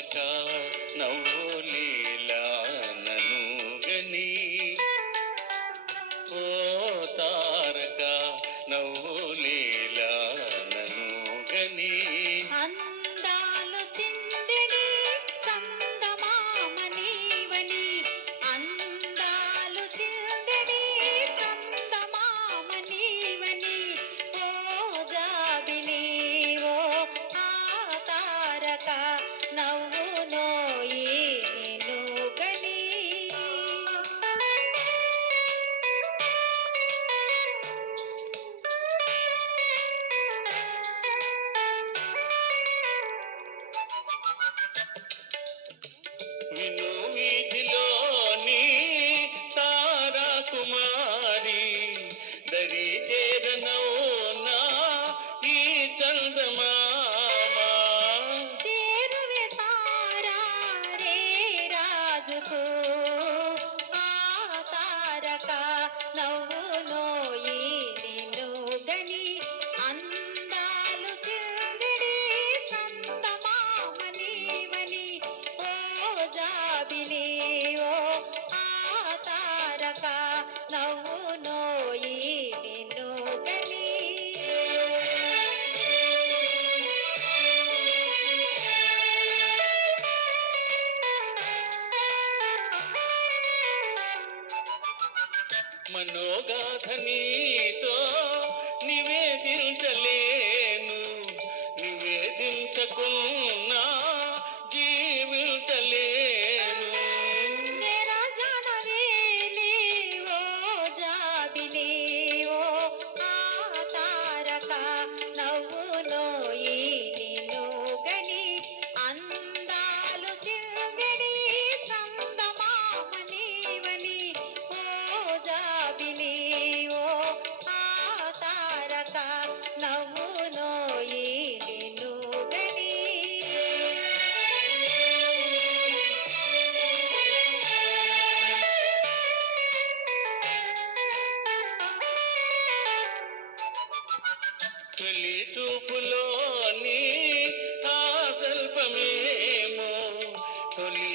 తారక నవ్వులీలా నను గని ఓ తారక నవ్వులీలా నను గని అందాలు చిందిడి చందమామ నీవని అందాలు చిందిడి చందమామ నీవని ఓ జాబిలి ఓ ఆ తారక నవ్వు నోయి నిన్ను గని విను వీధిలోని తారా కుమారి దరి చేరనౌనా ఈ చందమామ చేరువే తారా రే రాజుకు ఆ తారక నవ్వు నోయి నిన్ను గని అందాలు చిందిడి చందమామ నీవని ఓ జాబిలి ఓ ఆ తారక నవ్వు నోయి నిన్ను గని మనోగాథ నీతో నివేదించలేను నివేదించకున్నా జీవించలేను నిరజనవేలి ఓ జాబిలి ఓ ఆ తారక నవ్వు నోయి నిన్ను గని అందాలు చిందిడి చందమామ నీవని ఓ జాబిలి ఓ ఆ తారక నవ్వు నోయి నిన్ను గని తొలి చూపులోని ఆ శల్పమేమో తొలి